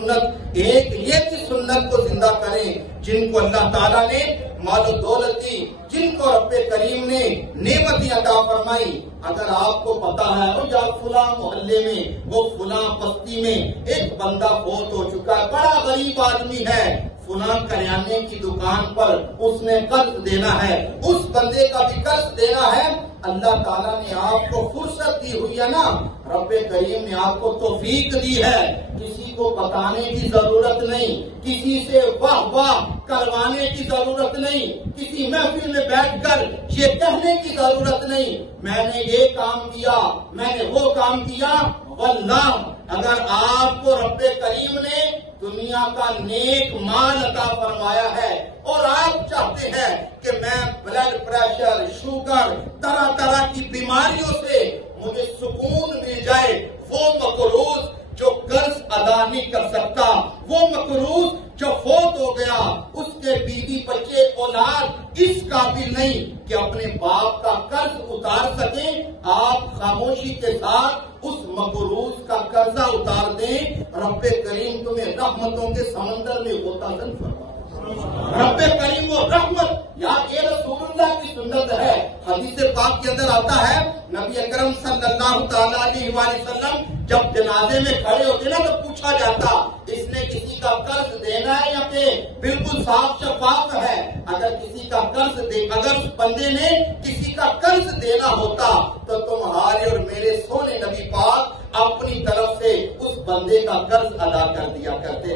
سنت، ایک یہ بھی سنت کو زندہ کریں جن کو اللہ تعالیٰ نے مال و دولت دی، جن کو رب کریم نے نعمتیں عطا فرمائی۔ اگر آپ کو پتا ہے وہ یا فلاں محلے میں، وہ فلاں بستی میں ایک بندہ فوت ہو چکا ہے، بڑا غریب آدمی ہے، فلاں کریانے کی دکان پر اس نے قرض دینا ہے، اس بندے کا بھی قرض دینا ہے، اللہ تعالیٰ نے آپ کو فرصت دی ہوئی ہے نا، رب کریم نے آپ کو توفیق دی ہے، کسی کو بتانے کی ضرورت نہیں، کسی سے واہ واہ کروانے کی ضرورت نہیں، کسی محفل میں بیٹھ کر یہ کہنے کی ضرورت نہیں میں نے یہ کام کیا، میں نے وہ کام کیا۔ واللہ اگر آپ کو رب کریم نے دنیا کا نیک مال عطا فرمایا ہے اور آپ چاہتے ہیں کہ میں بلڈ پریشر، شوگر، طرح طرح کی بیماریوں سے مجھے سکون مل جائے، وہ مقروض جو قرض ادا نہیں کر سکتا، وہ مقروض جو فوت ہو گیا، اس کے بیوی بچے اولاد اس قابل نہیں کہ اپنے باپ کا قرض اتار سکیں، آپ خاموشی کے ساتھ اس مقروض کا قرضہ اتار دیں، رب کریم تمہیں رحمتوں کے سمندر میں غوطہ فرمائے۔ رب کریم و رحمت یا یہ رسول اللہ کی سنت ہے۔ حدیث پاک کے اندر آتا ہے نبی اکرم صلی اللہ تعالیٰ علیہ وآلہ وسلم جب جنازے میں کھڑے ہوتے نا تو پوچھا جاتا اس نے کسی کا قرض دینا ہے یا کہ بالکل صاف شفاف ہے۔ اگر کسی کا قرض اگر بندے نے کسی کا قرض دینا ہوتا تو تمہارے اور میرے سونے نبی پاک اپنی طرف سے اس بندے کا قرض ادا کر دیا کرتے۔